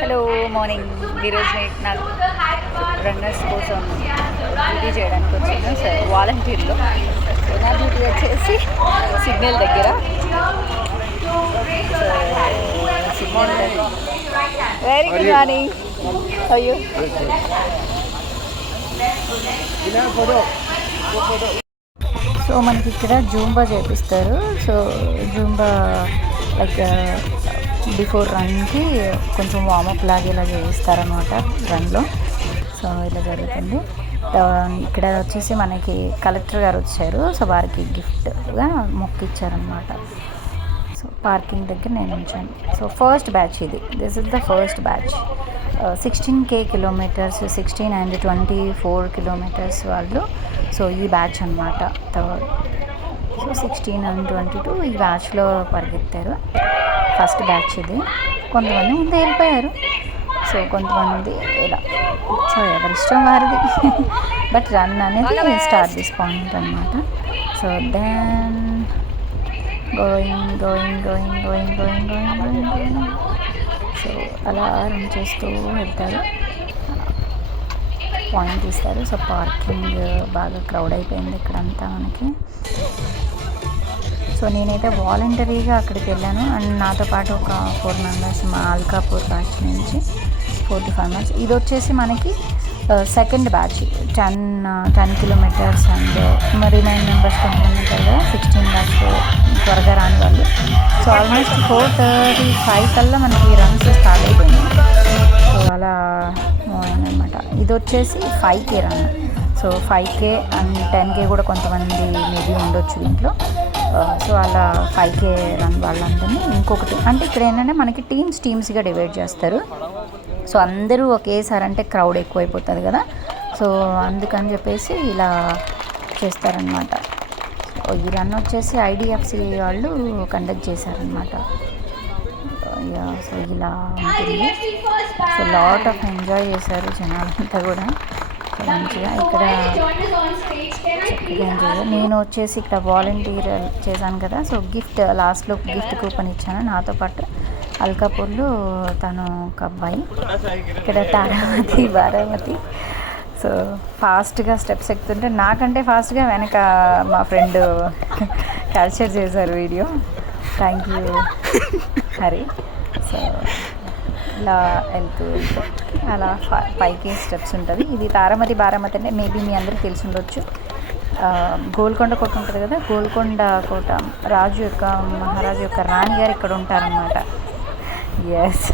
Hello morning. ఈరోజు నాకు runners కోసం డ్యూటీ చేయడానికి వచ్చాను సార్ వాలంటీర్లో. నా డ్యూటీ వచ్చేసి సిగ్నల్ దగ్గర. Signal very good morning. అయ్యో సో మనకి ఇక్కడ జూంబా చేపిస్తారు. సో జూంబా లైక్ బిఫోర్ రన్కి కొంచెం వామప్ లాగా ఇలా చేయిస్తారనమాట రన్లో. సో ఇలా జరుగుతుంది. ఇక్కడ వచ్చేసి మనకి కలెక్టర్ గారు వచ్చారు. సో వారికి గిఫ్ట్గా మొక్క ఇచ్చారనమాట. సో పార్కింగ్ దగ్గర నేను ఉంచాను. సో ఫస్ట్ బ్యాచ్ ఇది. This is the first batch. 16K kilometres, 16 and 24 kilometres వాళ్ళు. సో ఈ బ్యాచ్ అనమాట థర్డ్. సో 16 and 22 ఈ బ్యాచ్లో పరిగెత్తారు. ఫస్ట్ బ్యాచ్ ఇది. కొంతమంది ముందు వెళ్ళిపోయారు. సో కొంతమంది ఇలా. సో ఎవరిష్టం వారిది. బట్ రన్ అనేది స్టార్ట్ దిస్ పాయింట్ అనమాట. So then going going going going going going going going. So అలా రన్ చేస్తూ వెళ్తారు. పాయింట్ ఇస్తారు. సో పార్కింగ్ బాగా క్రౌడ్ అయిపోయింది ఇక్కడంతా మనకి. సో నేనైతే వాలంటరీగా అక్కడికి వెళ్ళాను. అండ్ నాతో పాటు ఒక 4 మెంబర్స్ మా అల్కాపూర్ బ్యాచ్ నుంచి 4 to 5 months. ఇది వచ్చేసి మనకి సెకండ్ బ్యాచ్ 10 కిలోమీటర్స్. అండ్ మరి 9 మెంబర్స్ కొంతమంది ఉంటారు కదా 16 బ్యాచ్ త్వరగా రాని వాళ్ళు. సో ఆల్మోస్ట్ 4:35 కల్లా మనకి రన్స్ స్టార్ట్ అయిపోయింది. సో అలా అయిందనమాట. ఇది వచ్చేసి 5K run. So 5K and 10K కూడా కొంతమంది మేబీ ఉండొచ్చు దీంట్లో. సో అలా 5K రన్ వాళ్ళందరినీ ఇంకొకటి అంటే ఇక్కడ ఏంటంటే మనకి టీమ్స్గా డివైడ్ చేస్తారు. సో అందరూ ఒకేసారి అంటే క్రౌడ్ ఎక్కువైపోతుంది కదా. సో అందుకని చెప్పేసి ఇలా చేస్తారనమాట. ఈ రన్ వచ్చేసి IDFC వాళ్ళు కండక్ట్ చేశారనమాట. సో ఇలా ఉంటుంది. సో లాట్ ఆఫ్ ఎంజాయ్ చేశారు జనాలంతా కూడా. సో మంచిగా ఇక్కడ చక్కగా ఎంజాయ్. నేను వచ్చేసి ఇక్కడ వాలంటీర్ చేశాను కదా. సో గిఫ్ట్ లాస్ట్లో గిఫ్ట్ కూపన్ ఇచ్చాను. నాతో పాటు అల్కాపూర్లో తను ఒక అబ్బాయి. ఇక్కడ తారామతి బారామతి. సో ఫాస్ట్గా స్టెప్స్ ఎక్కుతుంటే నాకంటే ఫాస్ట్గా వెనక మా ఫ్రెండ్ క్యాప్చర్ చేశారు video. Thank you Hari. So ఇలా వెళ్తూ అలా 5K స్టెప్స్ ఉంటుంది. ఇది తారామతి బారామతి అంటే మేబీ మీ అందరికీ తెలిసి ఉండొచ్చు. గోల్కొండ కోట ఉంటుంది కదా. గోల్కొండ కోట మహారాజు యొక్క రాణి గారు ఇక్కడ ఉంటారనమాట. ఎస్.